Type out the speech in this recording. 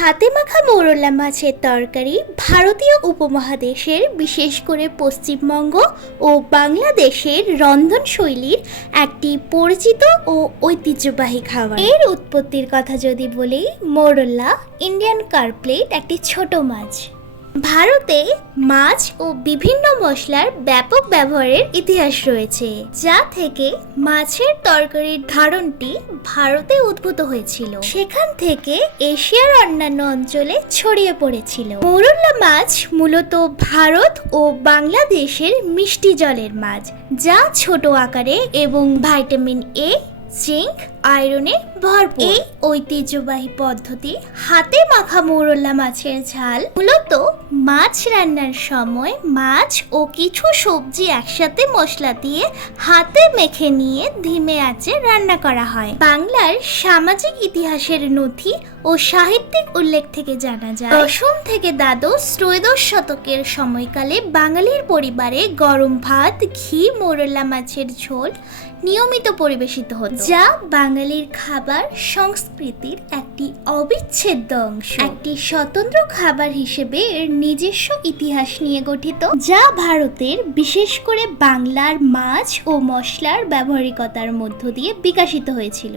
হাতে মাখা মৌরলা মাছের তরকারি ভারতীয় উপমহাদেশের, বিশেষ করে পশ্চিমবঙ্গ ও বাংলাদেশের রন্ধনশৈলীর একটি পরিচিত ও ঐতিহ্যবাহী খাবার। এর উৎপত্তির কথা যদি বলি, মোরল্লা ইন্ডিয়ান কার্পলেট একটি ছোট মাছ। ভারতে মাছ ও বিভিন্ন মশলার ব্যাপক ব্যবহারের ইতিহাস রয়েছে, যা থেকে মাছের তরকারির ধারণটি ভারতে উদ্ভূত হয়েছিল। সেখান থেকে এশিয়ার অন্যান্য অঞ্চলে ছড়িয়ে পড়েছিল। মোরল্লা মাছ মূলত ভারত ও বাংলাদেশের মিষ্টি জলের মাছ, যা ছোট আকারে এবং ভাইটামিন এ, জিঙ্ক আয়রনে ভরপুর। এই ঐতিহ্যবাহী পদ্ধতি হাতে মাখা মোরল্লা মাছের ঝাল, মূলত মাছ রান্নার সময় মাছ ও কিছু সবজি একসাথে মশলা দিয়ে হাতে মেখে নিয়ে ধিমে আঁচে রান্না করা হয়। বাংলার সামাজিক ইতিহাসের নথি ও সাহিত্যিক উল্লেখ থেকে জানা যায়, দশম থেকে দ্বাদশ ত্রয়োদশ শতকের সময়কালে বাঙালির পরিবারে গরম ভাত, ঘি, মোরলা মাছের ঝোল নিয়মিত পরিবেশিত হতো, যা বাঙালির খাবার সংস্কৃতির একটি অবিচ্ছেদ্য অংশ। একটি স্বতন্ত্র খাবার হিসেবে এর নিজস্ব ইতিহাস নিয়ে গঠিত, যা ভারতের বিশেষ করে বাংলার মাছ ও মশলার ব্যবহারিকতার মধ্য দিয়ে বিকাশিত হয়েছিল।